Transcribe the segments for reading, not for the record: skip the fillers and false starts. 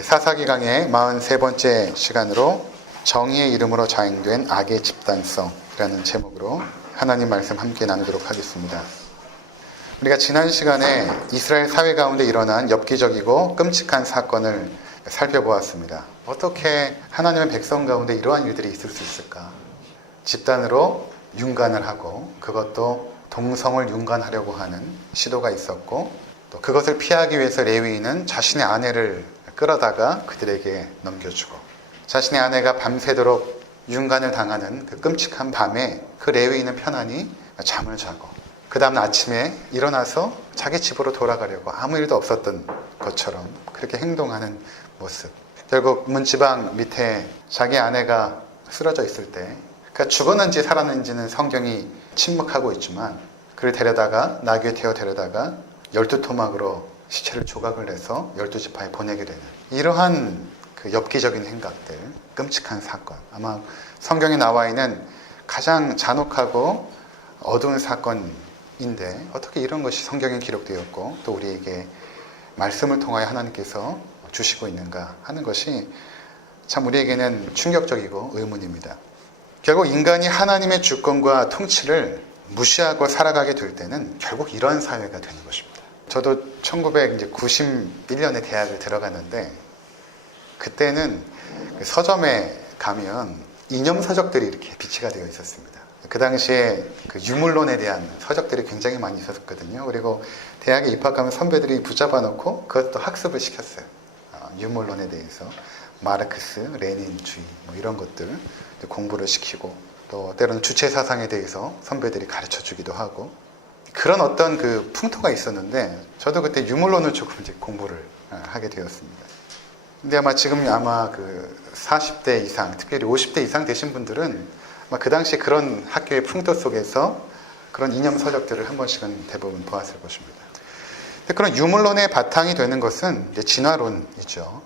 사사기 강의 43번째 시간으로 정의의 이름으로 자행된 악의 집단성이라는 제목으로 하나님 말씀 함께 나누도록 하겠습니다. 우리가 지난 시간에 이스라엘 사회 가운데 일어난 엽기적이고 끔찍한 사건을 살펴보았습니다. 어떻게 하나님의 백성 가운데 이러한 일들이 있을 수 있을까? 집단으로 융간을 하고 그것도 동성을 융간하려고 하는 시도가 있었고, 또 그것을 피하기 위해서 레위인은 자신의 아내를 끌어다가 그들에게 넘겨주고, 자신의 아내가 밤새도록 융간을 당하는 그 끔찍한 밤에 그 레위인은 편안히 잠을 자고, 그 다음 아침에 일어나서 자기 집으로 돌아가려고 아무 일도 없었던 것처럼 그렇게 행동하는 모습. 결국 문지방 밑에 자기 아내가 쓰러져 있을 때, 그러니까 죽었는지 살았는지는 성경이 침묵하고 있지만, 그를 데려다가 나귀에 태워 데려다가 12토막으로 시체를 조각을 내서 12지파에 보내게 되는 이러한 그 엽기적인 행각들, 끔찍한 사건, 아마 성경에 나와 있는 가장 잔혹하고 어두운 사건인데 어떻게 이런 것이 성경에 기록되었고 또 우리에게 말씀을 통하여 하나님께서 주시고 있는가 하는 것이 참 우리에게는 충격적이고 의문입니다. 결국 인간이 하나님의 주권과 통치를 무시하고 살아가게 될 때는 결국 이런 사회가 되는 것입니다. 저도 1991년에 대학을 들어갔는데, 그때는 서점에 가면 이념 서적들이 이렇게 비치가 되어 있었습니다. 그 당시에 그 유물론에 대한 서적들이 굉장히 많이 있었거든요. 그리고 대학에 입학하면 선배들이 붙잡아 놓고 그것도 학습을 시켰어요. 유물론에 대해서 마르크스, 레닌주의 뭐 이런 것들 공부를 시키고, 또 때로는 주체 사상에 대해서 선배들이 가르쳐 주기도 하고, 그런 어떤 그 풍토가 있었는데 저도 그때 유물론을 조금 이제 공부를 하게 되었습니다. 근데 지금 그 40대 이상, 특별히 50대 이상 되신 분들은 아마 그 당시 그런 학교의 풍토 속에서 그런 이념 서적들을 한 번씩은 대부분 보았을 것입니다. 그런 유물론의 바탕이 되는 것은 이제 진화론이죠.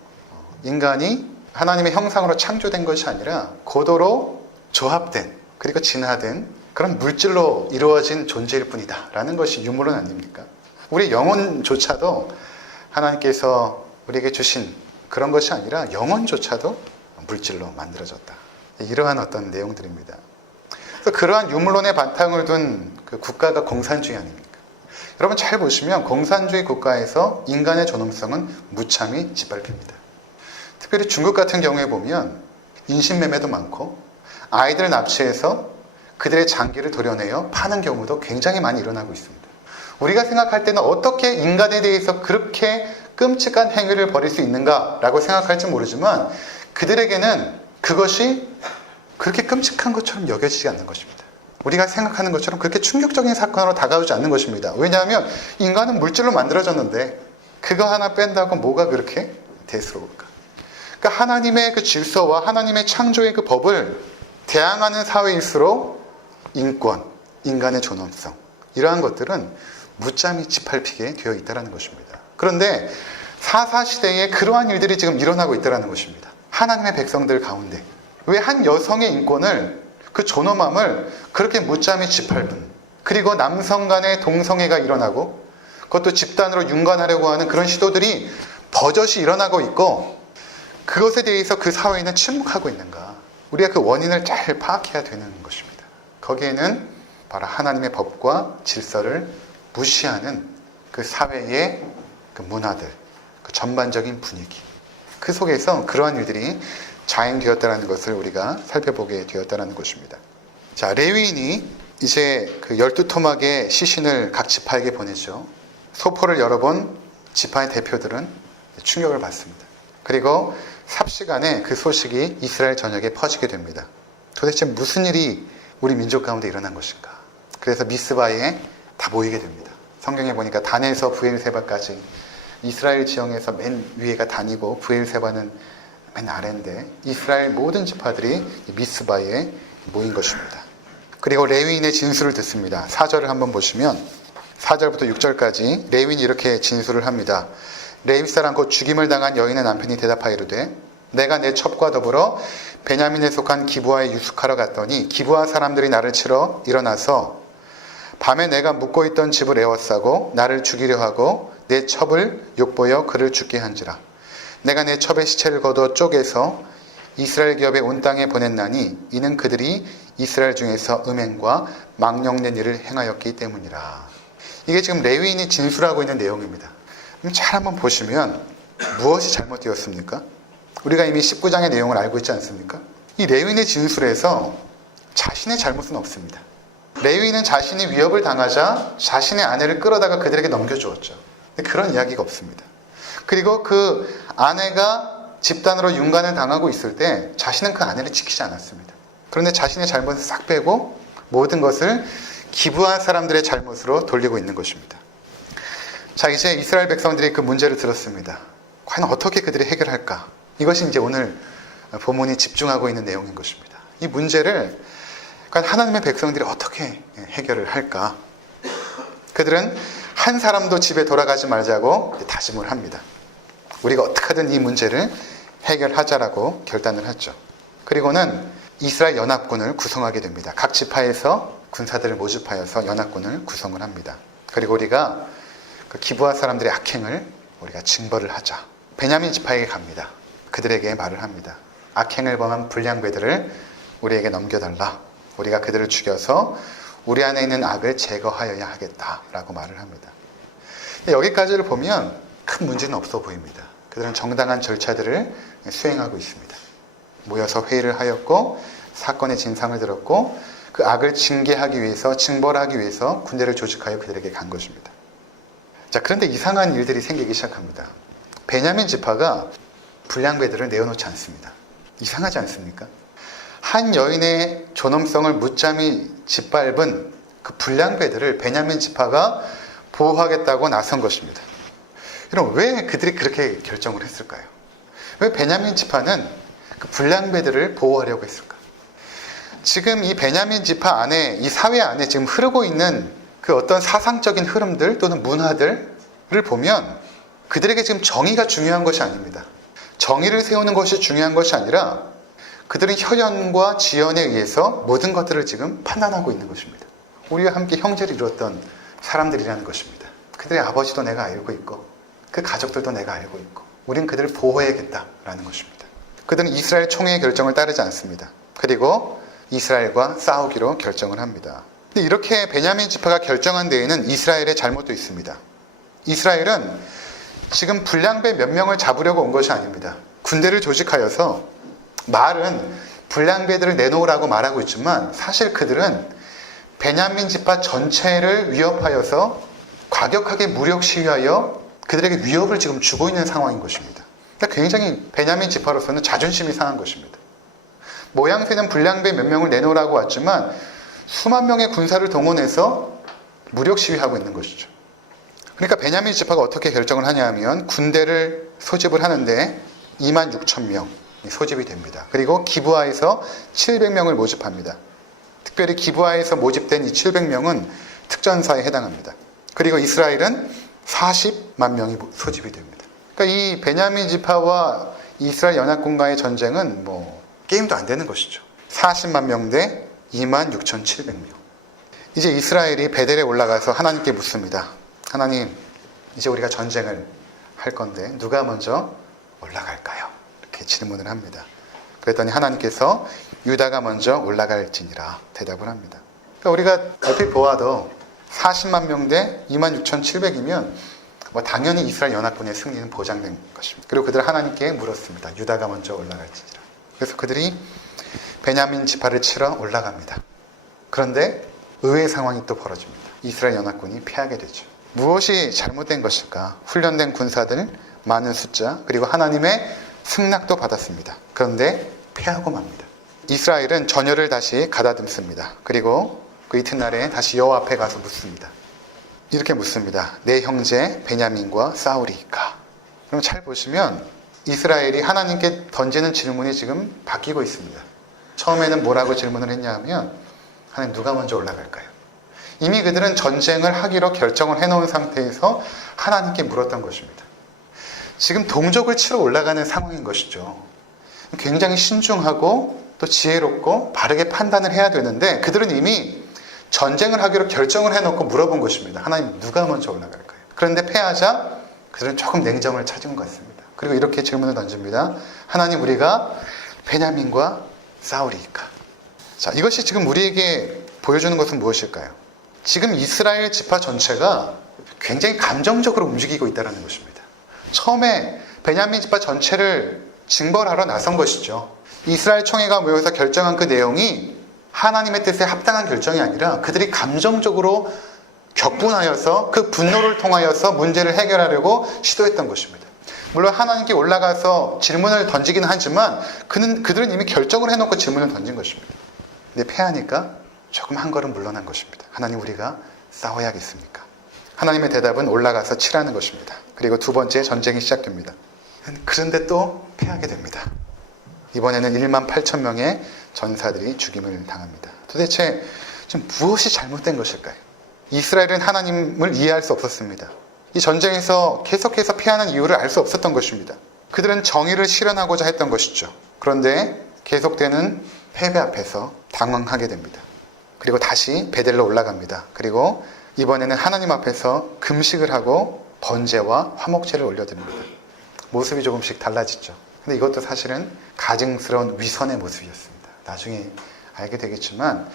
인간이 하나님의 형상으로 창조된 것이 아니라 고도로 조합된, 그리고 진화된 그런 물질로 이루어진 존재일 뿐이다 라는 것이 유물론 아닙니까? 우리 영혼조차도 하나님께서 우리에게 주신 그런 것이 아니라 영혼조차도 물질로 만들어졌다, 이러한 어떤 내용들입니다. 그래서 그러한 유물론의 바탕을 둔 그 국가가 공산주의 아닙니까? 여러분 잘 보시면 공산주의 국가에서 인간의 존엄성은 무참히 짓밟힙니다. 특별히 중국 같은 경우에 보면 인신매매도 많고, 아이들 납치해서 그들의 장기를 도려내어 파는 경우도 굉장히 많이 일어나고 있습니다. 우리가 생각할 때는 어떻게 인간에 대해서 그렇게 끔찍한 행위를 벌일 수 있는가라고 생각할지 모르지만, 그들에게는 그것이 그렇게 끔찍한 것처럼 여겨지지 않는 것입니다. 우리가 생각하는 것처럼 그렇게 충격적인 사건으로 다가오지 않는 것입니다. 왜냐하면 인간은 물질로 만들어졌는데 그거 하나 뺀다고 뭐가 그렇게 대수로울까? 그러니까 하나님의 그 질서와 하나님의 창조의 그 법을 대항하는 사회일수록 인권, 인간의 존엄성, 이러한 것들은 무참히 짓밟히게 되어 있다는 것입니다. 그런데 사사시대에 그러한 일들이 지금 일어나고 있다는 것입니다. 하나님의 백성들 가운데 왜 한 여성의 인권을, 그 존엄함을 그렇게 무참히 짓밟은, 그리고 남성 간의 동성애가 일어나고 그것도 집단으로 융간하려고 하는 그런 시도들이 버젓이 일어나고 있고, 그것에 대해서 그 사회는 침묵하고 있는가? 우리가 그 원인을 잘 파악해야 되는 것입니다. 거기에는 바로 하나님의 법과 질서를 무시하는 그 사회의 그 문화들, 그 전반적인 분위기, 그 속에서 그러한 일들이 자행되었다는 것을 우리가 살펴보게 되었다는 것입니다. 자, 레위인이 이제 그 12토막의 시신을 각 지파에게 보내죠. 소포를 열어본 지파의 대표들은 충격을 받습니다. 그리고 삽시간에 그 소식이 이스라엘 전역에 퍼지게 됩니다. 도대체 무슨 일이 우리 민족 가운데 일어난 것인가? 그래서 미스바에 다 모이게 됩니다. 성경에 보니까 단에서 브엘세바까지, 이스라엘 지형에서 맨 위에가 단이고 브엘세바는 맨 아래인데 이스라엘 모든 지파들이 미스바에 모인 것입니다. 그리고 레위인의 진술을 듣습니다. 4절을 한번 보시면 4절부터 6절까지 레위인이 이렇게 진술을 합니다. 레위 사람 곧 죽임을 당한 여인의 남편이 대답하이르되, 내가 내 첩과 더불어 베냐민에 속한 기브아에 유숙하러 갔더니 기브아 사람들이 나를 치러 일어나서 밤에 내가 묵고 있던 집을 에워싸고 나를 죽이려 하고 내 첩을 욕보여 그를 죽게 한지라. 내가 내 첩의 시체를 거두어 쪼개서 이스라엘 기업에 온 땅에 보냈나니 이는 그들이 이스라엘 중에서 음행과 망령된 일을 행하였기 때문이라. 이게 지금 레위인이 진술하고 있는 내용입니다. 그럼 잘 한번 보시면 무엇이 잘못되었습니까? 우리가 이미 19장의 내용을 알고 있지 않습니까? 이 레위인의 진술에서 자신의 잘못은 없습니다. 레위인은 자신이 위협을 당하자 자신의 아내를 끌어다가 그들에게 넘겨주었죠. 근데 그런 이야기가 없습니다. 그리고 그 아내가 집단으로 윤관을 당하고 있을 때 자신은 그 아내를 지키지 않았습니다. 그런데 자신의 잘못을 싹 빼고 모든 것을 기부한 사람들의 잘못으로 돌리고 있는 것입니다. 자, 이제 이스라엘 백성들이 그 문제를 들었습니다. 과연 어떻게 그들이 해결할까? 이것이 이제 오늘 본문이 집중하고 있는 내용인 것입니다. 이 문제를 과연 하나님의 백성들이 어떻게 해결을 할까? 그들은 한 사람도 집에 돌아가지 말자고 다짐을 합니다. 우리가 어떻게 하든 이 문제를 해결하자라고 결단을 하죠. 그리고는 이스라엘 연합군을 구성하게 됩니다. 각 지파에서 군사들을 모집하여서 연합군을 구성을 합니다. 그리고 우리가 그 기부한 사람들의 악행을 우리가 징벌을 하자. 베냐민 지파에게 갑니다. 그들에게 말을 합니다. 악행을 범한 불량배들을 우리에게 넘겨달라. 우리가 그들을 죽여서 우리 안에 있는 악을 제거하여야 하겠다라고 말을 합니다. 여기까지를 보면 큰 문제는 없어 보입니다. 그들은 정당한 절차들을 수행하고 있습니다. 모여서 회의를 하였고 사건의 진상을 들었고 그 악을 징계하기 위해서, 징벌하기 위해서 군대를 조직하여 그들에게 간 것입니다. 자, 그런데 이상한 일들이 생기기 시작합니다. 베냐민 지파가 불량배들을 내어놓지 않습니다. 이상하지 않습니까? 한 여인의 존엄성을 무참히 짓밟은 그 불량배들을 베냐민 지파가 보호하겠다고 나선 것입니다. 그럼 왜 그들이 그렇게 결정을 했을까요? 왜 베냐민 지파는 그 불량배들을 보호하려고 했을까? 지금 이 베냐민 지파 안에, 이 사회 안에 지금 흐르고 있는 그 어떤 사상적인 흐름들 또는 문화들을 보면 그들에게 지금 정의가 중요한 것이 아닙니다. 정의를 세우는 것이 중요한 것이 아니라 그들은 혈연과 지연에 의해서 모든 것들을 지금 판단하고 있는 것입니다. 우리와 함께 형제를 이루었던 사람들이라는 것입니다. 그들의 아버지도 내가 알고 있고 그 가족들도 내가 알고 있고 우린 그들을 보호해야겠다라는 것입니다. 그들은 이스라엘 총회의 결정을 따르지 않습니다. 그리고 이스라엘과 싸우기로 결정을 합니다. 근데 이렇게 베냐민 지파가 결정한 데에는 이스라엘의 잘못도 있습니다. 이스라엘은 지금 불량배 몇 명을 잡으려고 온 것이 아닙니다. 군대를 조직하여서 말은 불량배들을 내놓으라고 말하고 있지만 사실 그들은 베냐민 지파 전체를 위협하여서 과격하게 무력 시위하여 그들에게 위협을 지금 주고 있는 상황인 것입니다. 그러니까 굉장히 베냐민 지파로서는 자존심이 상한 것입니다. 모양새는 불량배 몇 명을 내놓으라고 왔지만 수만 명의 군사를 동원해서 무력 시위하고 있는 것이죠. 그러니까 베냐민 지파가 어떻게 결정을 하냐 하면 군대를 소집을 하는데 26,000명 소집이 됩니다. 그리고 기브아에서 700명을 모집합니다. 특별히 기브아에서 모집된 이 700명은 특전사에 해당합니다. 그리고 이스라엘은 40만 명이 소집이 됩니다. 그러니까 이 베냐민 지파와 이스라엘 연합군과의 전쟁은 게임도 안 되는 것이죠. 40만 명 대 26,700명. 이제 이스라엘이 베델에 올라가서 하나님께 묻습니다. 하나님, 이제 우리가 전쟁을 할 건데 누가 먼저 올라갈까요? 이렇게 질문을 합니다. 그랬더니 하나님께서 유다가 먼저 올라갈지니라 대답을 합니다. 그러니까 우리가 얼핏 보아도 40만 명 대 26,700이면 당연히 이스라엘 연합군의 승리는 보장된 것입니다. 그리고 그들 하나님께 물었습니다. 유다가 먼저 올라갈지니라. 그래서 그들이 베냐민 지파를 치러 올라갑니다. 그런데 의외의 상황이 또 벌어집니다. 이스라엘 연합군이 패하게 되죠. 무엇이 잘못된 것일까? 훈련된 군사들, 많은 숫자, 그리고 하나님의 승낙도 받았습니다. 그런데 패하고 맙니다. 이스라엘은 전열을 다시 가다듬습니다. 그리고 그 이튿날에 다시 여호와 앞에 가서 묻습니다. 이렇게 묻습니다. 내 형제 베냐민과 싸우리까? 그럼 잘 보시면 이스라엘이 하나님께 던지는 질문이 지금 바뀌고 있습니다. 처음에는 뭐라고 질문을 했냐 하면 하나님 누가 먼저 올라갈까요? 이미 그들은 전쟁을 하기로 결정을 해놓은 상태에서 하나님께 물었던 것입니다. 지금 동족을 치러 올라가는 상황인 것이죠. 굉장히 신중하고 또 지혜롭고 바르게 판단을 해야 되는데 그들은 이미 전쟁을 하기로 결정을 해놓고 물어본 것입니다. 하나님 누가 먼저 올라갈까요? 그런데 패하자 그들은 조금 냉정을 찾은 것 같습니다. 그리고 이렇게 질문을 던집니다. 하나님, 우리가 베냐민과 싸우리이까? 자, 이것이 지금 우리에게 보여주는 것은 무엇일까요? 지금 이스라엘 지파 전체가 굉장히 감정적으로 움직이고 있다는 것입니다. 처음에 베냐민 지파 전체를 징벌하러 나선 것이죠. 이스라엘 총회가 모여서 결정한 그 내용이 하나님의 뜻에 합당한 결정이 아니라 그들이 감정적으로 격분하여서 그 분노를 통하여서 문제를 해결하려고 시도했던 것입니다. 물론 하나님께 올라가서 질문을 던지긴 하지만 그들은 이미 결정을 해놓고 질문을 던진 것입니다. 근데 패하니까 조금 한 걸음 물러난 것입니다. 하나님, 우리가 싸워야겠습니까? 하나님의 대답은 올라가서 치라는 것입니다. 그리고 두 번째 전쟁이 시작됩니다. 그런데 또 패하게 됩니다. 이번에는 1만 8천 명의 전사들이 죽임을 당합니다. 도대체 지금 무엇이 잘못된 것일까요? 이스라엘은 하나님을 이해할 수 없었습니다. 이 전쟁에서 계속해서 패하는 이유를 알 수 없었던 것입니다. 그들은 정의를 실현하고자 했던 것이죠. 그런데 계속되는 패배 앞에서 당황하게 됩니다. 그리고 다시 베델로 올라갑니다. 그리고 이번에는 하나님 앞에서 금식을 하고 번제와 화목제를 올려드립니다. 모습이 조금씩 달라지죠. 근데 이것도 사실은 가증스러운 위선의 모습이었습니다. 나중에 알게 되겠지만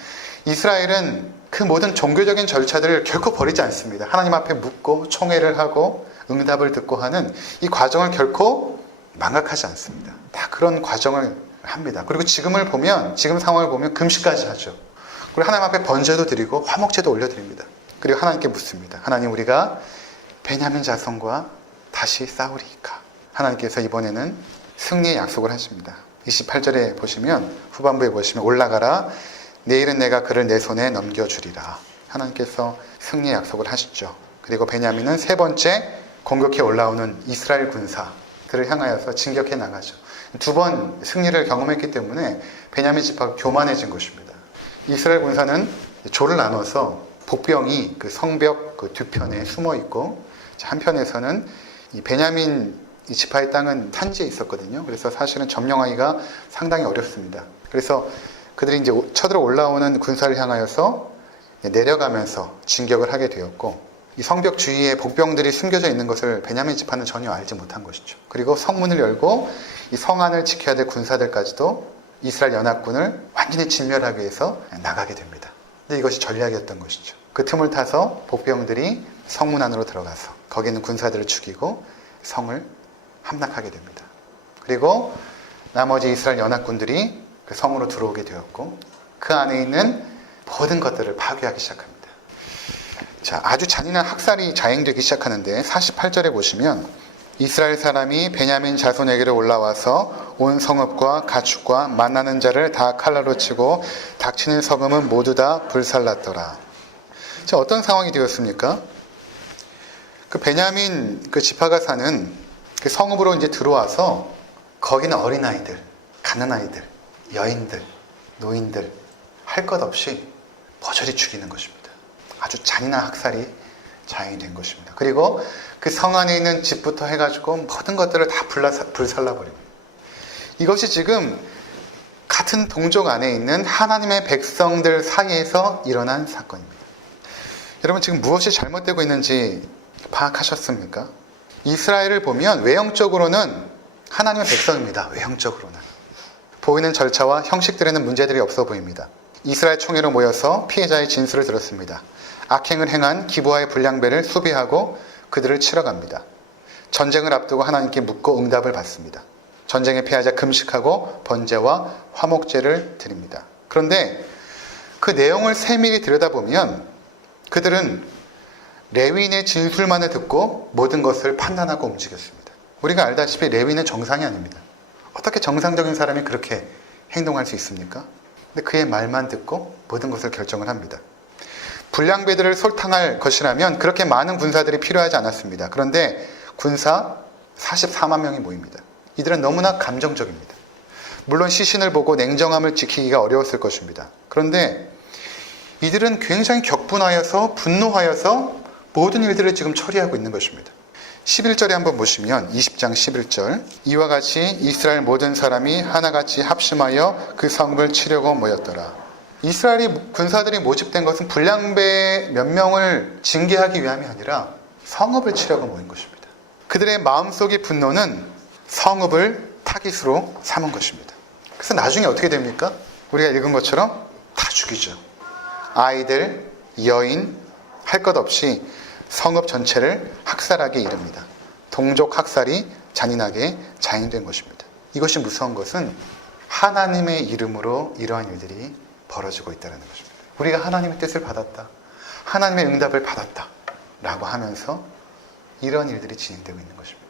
이스라엘은 그 모든 종교적인 절차들을 결코 버리지 않습니다. 하나님 앞에 묻고 총회를 하고 응답을 듣고 하는 이 과정을 결코 망각하지 않습니다. 다 그런 과정을 합니다. 그리고 지금 상황을 보면 금식까지 하죠. 그리고 하나님 앞에 번제도 드리고 화목제도 올려드립니다. 그리고 하나님께 묻습니다. 하나님, 우리가 베냐민 자손과 다시 싸우리이까? 하나님께서 이번에는 승리의 약속을 하십니다. 28절에 보시면, 후반부에 보시면, 올라가라, 내일은 내가 그를 내 손에 넘겨주리라. 하나님께서 승리의 약속을 하시죠. 그리고 베냐민은 세 번째 공격해 올라오는 이스라엘 군사, 그를 향하여서 진격해 나가죠. 두 번 승리를 경험했기 때문에 베냐민 지파가 교만해진 것입니다. 이스라엘 군사는 조를 나눠서 복병이 그 성벽 그 두 편에 숨어 있고, 한편에서는 이 베냐민 이 지파의 땅은 산지에 있었거든요. 그래서 사실은 점령하기가 상당히 어렵습니다. 그래서 그들이 이제 쳐들어 올라오는 군사를 향하여서 내려가면서 진격을 하게 되었고, 이 성벽 주위에 복병들이 숨겨져 있는 것을 베냐민 지파는 전혀 알지 못한 것이죠. 그리고 성문을 열고 이 성 안을 지켜야 될 군사들까지도 이스라엘 연합군을 완전히 진멸하기 위해서 나가게 됩니다. 근데 이것이 전략이었던 것이죠. 그 틈을 타서 복병들이 성문 안으로 들어가서 거기 있는 군사들을 죽이고 성을 함락하게 됩니다. 그리고 나머지 이스라엘 연합군들이 그 성으로 들어오게 되었고, 그 안에 있는 모든 것들을 파괴하기 시작합니다. 자, 아주 잔인한 학살이 자행되기 시작하는데 48절에 보시면, 이스라엘 사람이 베냐민 자손에게로 올라와서 온 성읍과 가축과 만나는 자를 다 칼날로 치고 닥치는 성읍은 모두 다 불살랐더라. 자, 어떤 상황이 되었습니까? 그 베냐민 그 지파가 사는 그 성읍으로 이제 들어와서 거기는 어린아이들, 가난아이들, 여인들, 노인들 할 것 없이 버저리 죽이는 것입니다. 아주 잔인한 학살이 자행이 된 것입니다. 그리고 그 성 안에 있는 집부터 해가지고 모든 것들을 다 불살라버립니다. 이것이 지금 같은 동족 안에 있는 하나님의 백성들 사이에서 일어난 사건입니다. 여러분, 지금 무엇이 잘못되고 있는지 파악하셨습니까? 이스라엘을 보면 외형적으로는 하나님의 백성입니다. 외형적으로는. 보이는 절차와 형식들에는 문제들이 없어 보입니다. 이스라엘 총회로 모여서 피해자의 진술을 들었습니다. 악행을 행한 기브아의 불량배를 수비하고 그들을 치러 갑니다. 전쟁을 앞두고 하나님께 묻고 응답을 받습니다. 전쟁에 패하자 금식하고 번제와 화목제를 드립니다. 그런데 그 내용을 세밀히 들여다보면 그들은 레위인의 진술만을 듣고 모든 것을 판단하고 움직였습니다. 우리가 알다시피 레위인은 정상이 아닙니다. 어떻게 정상적인 사람이 그렇게 행동할 수 있습니까? 근데 그의 말만 듣고 모든 것을 결정을 합니다. 불량배들을 솔탕할 것이라면 그렇게 많은 군사들이 필요하지 않았습니다. 그런데 군사 44만 명이 모입니다. 이들은 너무나 감정적입니다. 물론 시신을 보고 냉정함을 지키기가 어려웠을 것입니다. 그런데 이들은 굉장히 격분하여서 분노하여서 모든 일들을 지금 처리하고 있는 것입니다. 11절에 한번 보시면 20장 11절, 이와 같이 이스라엘 모든 사람이 하나같이 합심하여 그 성읍을 치려고 모였더라. 이스라엘이 군사들이 모집된 것은 불량배 몇 명을 징계하기 위함이 아니라 성읍을 치려고 모인 것입니다. 그들의 마음속의 분노는 성읍을 타깃으로 삼은 것입니다. 그래서 나중에 어떻게 됩니까? 우리가 읽은 것처럼 다 죽이죠. 아이들, 여인 할 것 없이 성읍 전체를 학살하게 이릅니다. 동족 학살이 잔인하게 자행된 것입니다. 이것이 무서운 것은 하나님의 이름으로 이러한 일들이 벌어지고 있다는 것입니다. 우리가 하나님의 뜻을 받았다, 하나님의 응답을 받았다 라고 하면서 이런 일들이 진행되고 있는 것입니다.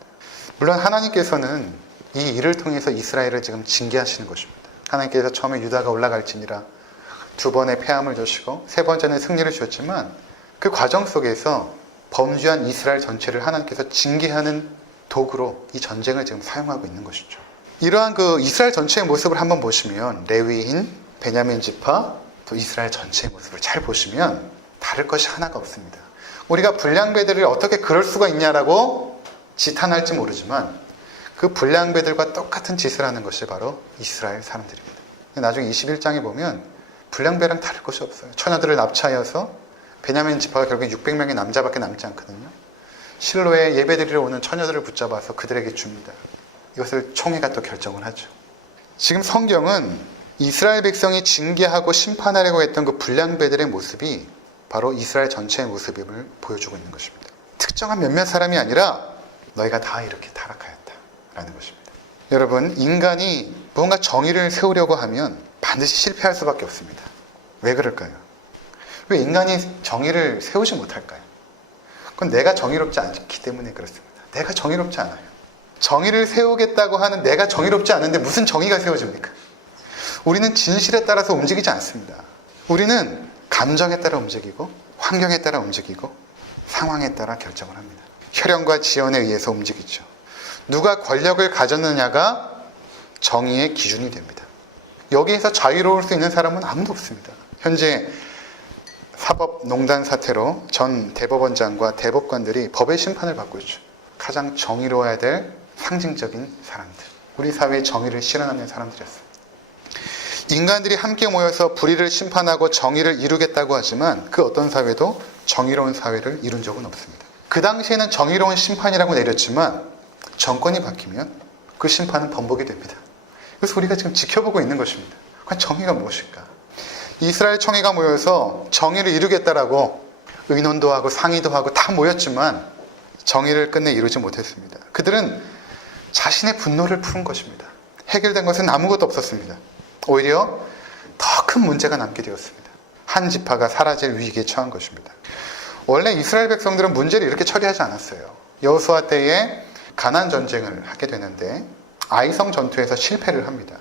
물론 하나님께서는 이 일을 통해서 이스라엘을 지금 징계하시는 것입니다. 하나님께서 처음에 유다가 올라갈지니라 두 번의 패함을 주시고 세 번째는 승리를 주셨지만 그 과정 속에서 범죄한 이스라엘 전체를 하나님께서 징계하는 도구로 이 전쟁을 지금 사용하고 있는 것이죠. 이러한 그 이스라엘 전체의 모습을 한번 보시면 레위인, 베냐민 지파, 또 이스라엘 전체의 모습을 잘 보시면 다를 것이 하나가 없습니다. 우리가 불량배들을 어떻게 그럴 수가 있냐라고 지탄할지 모르지만 그 불량배들과 똑같은 짓을 하는 것이 바로 이스라엘 사람들입니다. 나중에 21장에 보면 불량배랑 다를 것이 없어요. 처녀들을 납치하여서 베냐민 지파가 결국에 600명의 남자밖에 남지 않거든요. 실로에 예배드리러 오는 처녀들을 붙잡아서 그들에게 줍니다. 이것을 총회가 또 결정을 하죠. 지금 성경은 이스라엘 백성이 징계하고 심판하려고 했던 그 불량배들의 모습이 바로 이스라엘 전체의 모습임을 보여주고 있는 것입니다. 특정한 몇몇 사람이 아니라 너희가 다 이렇게 타락하였다라는 것입니다. 여러분, 인간이 무언가 정의를 세우려고 하면 반드시 실패할 수밖에 없습니다. 왜 그럴까요? 왜 인간이 정의를 세우지 못할까요? 그건 내가 정의롭지 않기 때문에 그렇습니다. 내가 정의롭지 않아요. 정의를 세우겠다고 하는 내가 정의롭지 않은데 무슨 정의가 세워집니까? 우리는 진실에 따라서 움직이지 않습니다. 우리는 감정에 따라 움직이고 환경에 따라 움직이고 상황에 따라 결정을 합니다. 혈연과 지연에 의해서 움직이죠. 누가 권력을 가졌느냐가 정의의 기준이 됩니다. 여기에서 자유로울 수 있는 사람은 아무도 없습니다. 현재 사법농단 사태로 전 대법원장과 대법관들이 법의 심판을 받고 있죠. 가장 정의로워야 될 상징적인 사람들, 우리 사회의 정의를 실현하는 사람들이었습니다. 인간들이 함께 모여서 불의를 심판하고 정의를 이루겠다고 하지만 그 어떤 사회도 정의로운 사회를 이룬 적은 없습니다. 그 당시에는 정의로운 심판이라고 내렸지만 정권이 바뀌면 그 심판은 번복이 됩니다. 그래서 우리가 지금 지켜보고 있는 것입니다. 과연 정의가 무엇일까? 이스라엘 총회가 모여서 정의를 이루겠다라고 의논도 하고 상의도 하고 다 모였지만 정의를 끝내 이루지 못했습니다. 그들은 자신의 분노를 푸는 것입니다. 해결된 것은 아무것도 없었습니다. 오히려 더 큰 문제가 남게 되었습니다. 한 지파가 사라질 위기에 처한 것입니다. 원래 이스라엘 백성들은 문제를 이렇게 처리하지 않았어요. 여호수아 때에 가나안 전쟁을 하게 되는데 아이성 전투에서 실패를 합니다.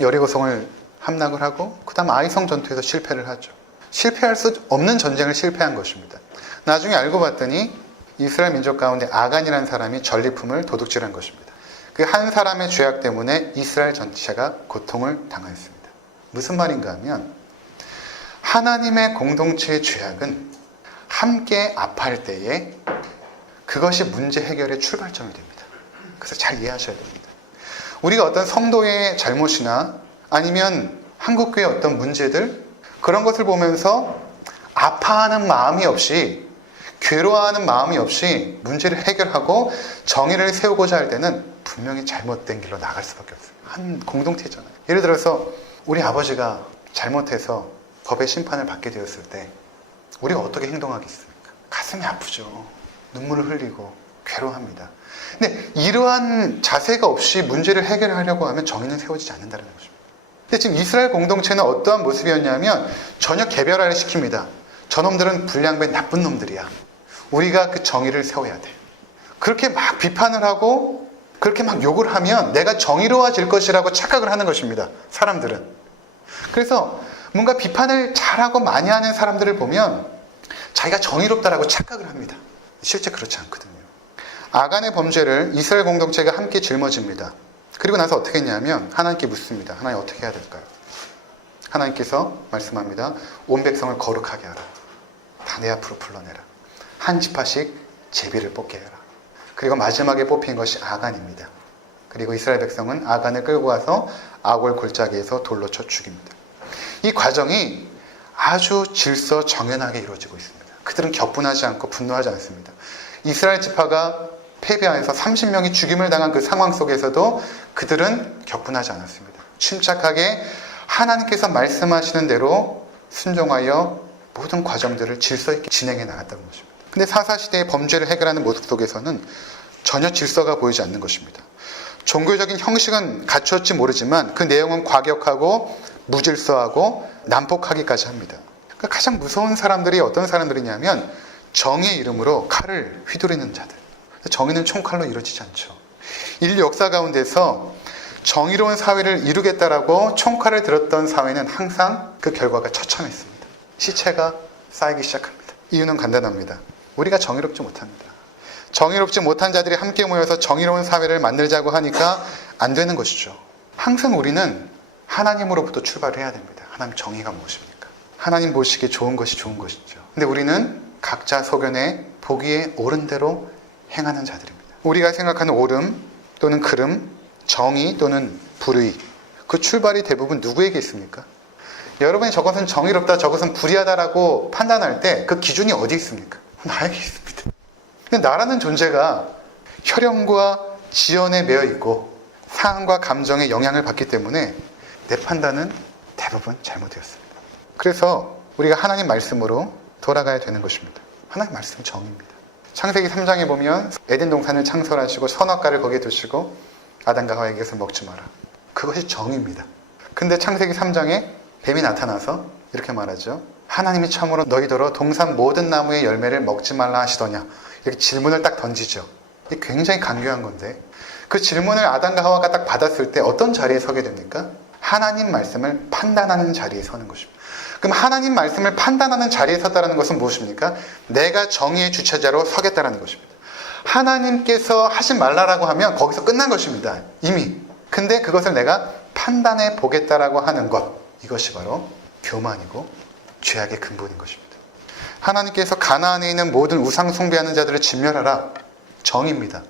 여리고성을 함락을 하고 그 다음 아이성 전투에서 실패를 하죠. 실패할 수 없는 전쟁을 실패한 것입니다. 나중에 알고 봤더니 이스라엘 민족 가운데 아간이라는 사람이 전리품을 도둑질한 것입니다. 그 한 사람의 죄악 때문에 이스라엘 전체가 고통을 당하였습니다. 무슨 말인가 하면 하나님의 공동체의 죄악은 함께 아파할 때에 그것이 문제 해결의 출발점이 됩니다. 그래서 잘 이해하셔야 됩니다. 우리가 어떤 성도의 잘못이나 아니면 한국교회의 어떤 문제들 그런 것을 보면서 아파하는 마음이 없이 괴로워하는 마음이 없이 문제를 해결하고 정의를 세우고자 할 때는 분명히 잘못된 길로 나갈 수밖에 없어요. 한 공동체잖아요. 예를 들어서 우리 아버지가 잘못해서 법의 심판을 받게 되었을 때 우리가 어떻게 행동하겠습니까? 가슴이 아프죠. 눈물을 흘리고 괴로워합니다. 근데 이러한 자세가 없이 문제를 해결하려고 하면 정의는 세워지지 않는다는 것입니다. 근데 지금 이스라엘 공동체는 어떠한 모습이었냐면 전혀 개별화를 시킵니다. 저놈들은 불량배 나쁜 놈들이야. 우리가 그 정의를 세워야 돼. 그렇게 막 비판을 하고 그렇게 막 욕을 하면 내가 정의로워질 것이라고 착각을 하는 것입니다. 사람들은. 그래서 뭔가 비판을 잘하고 많이 하는 사람들을 보면 자기가 정의롭다라고 착각을 합니다. 실제 그렇지 않거든요. 아간의 범죄를 이스라엘 공동체가 함께 짊어집니다. 그리고 나서 어떻게 했냐면 하나님께 묻습니다. 하나님 어떻게 해야 될까요? 하나님께서 말씀합니다. 온 백성을 거룩하게 하라. 다 내 앞으로 불러내라. 한 지파씩 제비를 뽑게 해라. 그리고 마지막에 뽑힌 것이 아간입니다. 그리고 이스라엘 백성은 아간을 끌고 와서 아골 골짜기에서 돌로 쳐 죽입니다. 이 과정이 아주 질서정연하게 이루어지고 있습니다. 그들은 격분하지 않고 분노하지 않습니다. 이스라엘 지파가 패배하여서 30명이 죽임을 당한 그 상황 속에서도 그들은 격분하지 않았습니다. 침착하게 하나님께서 말씀하시는 대로 순종하여 모든 과정들을 질서 있게 진행해 나갔다는 것입니다. 근데 사사시대의 범죄를 해결하는 모습 속에서는 전혀 질서가 보이지 않는 것입니다. 종교적인 형식은 갖추었지 모르지만 그 내용은 과격하고 무질서하고 난폭하기까지 합니다. 그러니까 가장 무서운 사람들이 어떤 사람들이냐면 정의의 이름으로 칼을 휘두르는 자들. 정의는 총칼로 이루어지지 않죠. 인류 역사 가운데서 정의로운 사회를 이루겠다라고 총칼을 들었던 사회는 항상 그 결과가 처참했습니다. 시체가 쌓이기 시작합니다. 이유는 간단합니다. 우리가 정의롭지 못합니다. 정의롭지 못한 자들이 함께 모여서 정의로운 사회를 만들자고 하니까 안 되는 것이죠. 항상 우리는 하나님으로부터 출발해야 됩니다. 하나님 정의가 무엇입니까? 하나님 보시기에 좋은 것이 좋은 것이죠. 근데 우리는 각자 소견에 보기에 옳은 대로 행하는 자들입니다. 우리가 생각하는 옳음 또는 그름, 정의 또는 불의, 그 출발이 대부분 누구에게 있습니까? 여러분이 저것은 정의롭다, 저것은 불의하다라고 판단할 때 그 기준이 어디 있습니까? 나에게 있습니다. 근데 나라는 존재가 혈연과 지연에 매여 있고 상황과 감정에 영향을 받기 때문에 내 판단은 대부분 잘못되었습니다. 그래서 우리가 하나님 말씀으로 돌아가야 되는 것입니다. 하나님 말씀은 정의입니다. 창세기 3장에 보면 에덴 동산을 창설하시고 선악과를 거기에 두시고 아담과 하와에게 이것을 먹지 마라. 그것이 정의입니다. 근데 창세기 3장에 뱀이 나타나서 이렇게 말하죠. 하나님이 참으로 너희더러 동산 모든 나무의 열매를 먹지 말라 하시더냐. 이렇게 질문을 딱 던지죠. 이게 굉장히 간교한 건데 그 질문을 아담과 하와가 딱 받았을 때 어떤 자리에 서게 됩니까? 하나님 말씀을 판단하는 자리에 서는 것입니다. 그럼 하나님 말씀을 판단하는 자리에 섰다는 것은 무엇입니까? 내가 정의의 주체자로 서겠다는 것입니다. 하나님께서 하지 말라라고 하면 거기서 끝난 것입니다. 이미. 근데 그것을 내가 판단해 보겠다라고 하는 것, 이것이 바로 교만이고 죄악의 근본인 것입니다. 하나님께서 가나안에 있는 모든 우상 숭배하는 자들을 진멸하라. 정의입니다.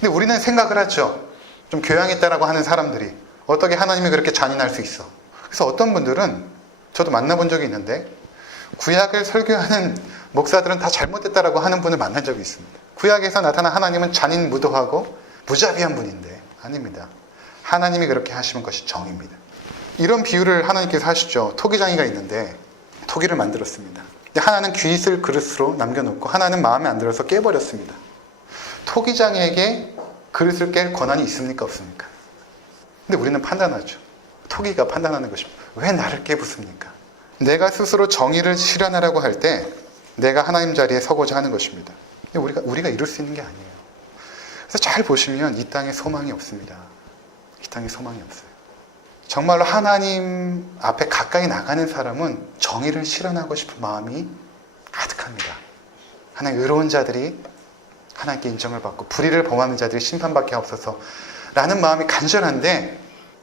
근데 우리는 생각을 하죠. 좀 교양 있다라고 하는 사람들이 어떻게 하나님이 그렇게 잔인할 수 있어. 그래서 어떤 분들은 저도 만나본 적이 있는데 구약을 설교하는 목사들은 다 잘못됐다라고 하는 분을 만난 적이 있습니다. 구약에서 나타난 하나님은 잔인무도하고 무자비한 분인데 아닙니다. 하나님이 그렇게 하시는 것이 정의입니다. 이런 비유를 하나님께서 하시죠. 토기장이가 있는데 토기를 만들었습니다. 근데 하나는 귀 있을 그릇으로 남겨놓고 하나는 마음에 안 들어서 깨버렸습니다. 토기장에게 그릇을 깰 권한이 있습니까? 없습니까? 근데 우리는 판단하죠. 토기가 판단하는 것입니다. 왜 나를 깨부숩니까? 내가 스스로 정의를 실현하려고 할 때 내가 하나님 자리에 서고자 하는 것입니다. 근데 우리가 이룰 수 있는 게 아니에요. 그래서 잘 보시면 이 땅에 소망이 없습니다. 이 땅에 소망이 없어요. 정말로 하나님 앞에 가까이 나가는 사람은 정의를 실현하고 싶은 마음이 가득합니다. 하나님 의로운 자들이 하나님께 인정을 받고 불의를 범하는 자들이 심판받게 하옵소서 라는 마음이 간절한데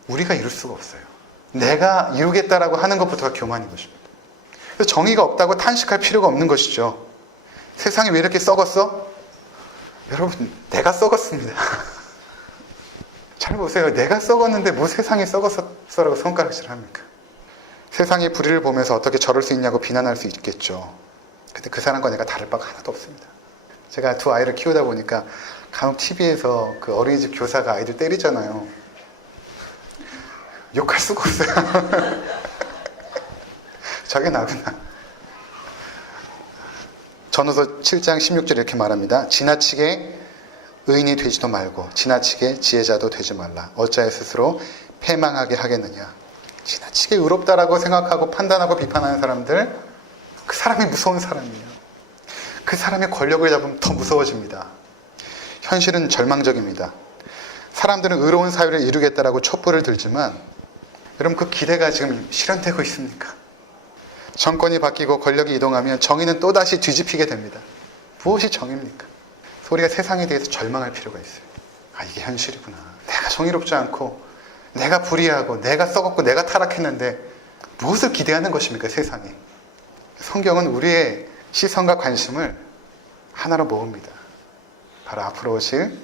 우리가 이룰 수가 없어요. 내가 이루겠다라고 하는 것부터가 교만인 것입니다. 그래서 정의가 없다고 탄식할 필요가 없는 것이죠. 세상이 왜 이렇게 썩었어? 여러분, 내가 썩었습니다. 잘 보세요. 내가 썩었는데 뭐 세상이 썩었어라고 손가락질 합니까? 세상의 불의를 보면서 어떻게 저럴 수 있냐고 비난할 수 있겠죠. 근데 그 사람과 내가 다를 바가 하나도 없습니다. 제가 두 아이를 키우다 보니까 간혹 TV에서 그 어린이집 교사가 아이들 때리잖아요. 욕할 수가 없어요. 저게 나구나. 전후서 7장 16절 이렇게 말합니다. 지나치게 의인이 되지도 말고 지나치게 지혜자도 되지 말라. 어찌하여 스스로 패망하게 하겠느냐. 지나치게 의롭다라고 생각하고 판단하고 비판하는 사람들, 그 사람이 무서운 사람이에요. 그 사람의 권력을 잡으면 더 무서워집니다. 현실은 절망적입니다. 사람들은 의로운 사회를 이루겠다라고 촛불을 들지만 여러분 그 기대가 지금 실현되고 있습니까? 정권이 바뀌고 권력이 이동하면 정의는 또다시 뒤집히게 됩니다. 무엇이 정의입니까? 우리가 세상에 대해서 절망할 필요가 있어요. 아, 이게 현실이구나. 내가 정의롭지 않고 내가 불의하고 내가 썩었고 내가 타락했는데 무엇을 기대하는 것입니까? 세상이. 성경은 우리의 시선과 관심을 하나로 모읍니다. 바로 앞으로 오실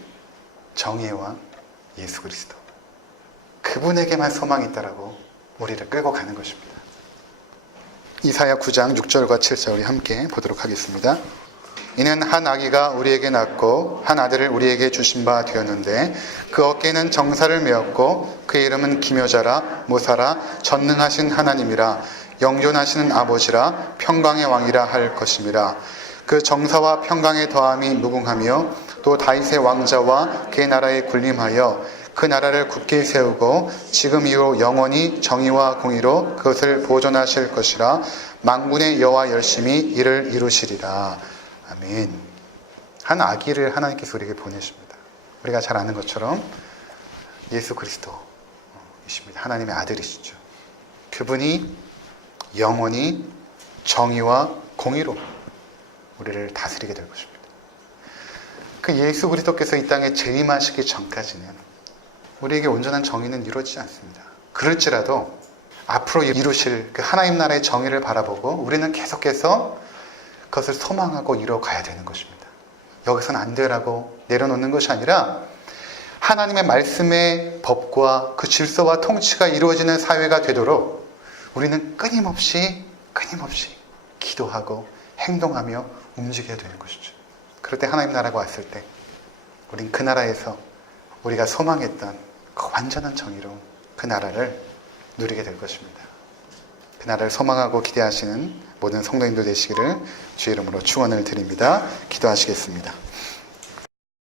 정의의 왕 예수 그리스도. 그분에게만 소망이 있다라고 우리를 끌고 가는 것입니다. 이사야 9장 6절과 7절 우리 함께 보도록 하겠습니다. 이는 한 아기가 우리에게 낳고 한 아들을 우리에게 주신 바 되었는데 그 어깨에는 정사를 메었고 그의 이름은 기묘자라 모사라 전능하신 하나님이라 영존하시는 아버지라 평강의 왕이라 할 것임이라. 그 정사와 평강의 더함이 무궁하며 또 다윗의 왕자와 그의 나라에 군림하여 그 나라를 굳게 세우고 지금 이후 영원히 정의와 공의로 그것을 보존하실 것이라. 만군의 여호와 열심히 이를 이루시리라. 아멘. 한 아기를 하나님께서 우리에게 보내십니다. 우리가 잘 아는 것처럼 예수 그리스도이십니다. 하나님의 아들이시죠. 그분이 영원히 정의와 공의로 우리를 다스리게 될 것입니다. 그 예수 그리스도께서 이 땅에 재림하시기 전까지는 우리에게 온전한 정의는 이루어지지 않습니다. 그럴지라도 앞으로 이루실 그 하나님 나라의 정의를 바라보고 우리는 계속해서 그것을 소망하고 이뤄가야 되는 것입니다. 여기서는 안 되라고 내려놓는 것이 아니라 하나님의 말씀의 법과 그 질서와 통치가 이루어지는 사회가 되도록 우리는 끊임없이 기도하고 행동하며 움직여야 되는 것이죠. 그럴 때 하나님 나라가 왔을 때 우린 그 나라에서 우리가 소망했던 그 완전한 정의로 그 나라를 누리게 될 것입니다. 그 나라를 소망하고 기대하시는 모든 성도님들 되시기를 주의 이름으로 축원을 드립니다. 기도하시겠습니다.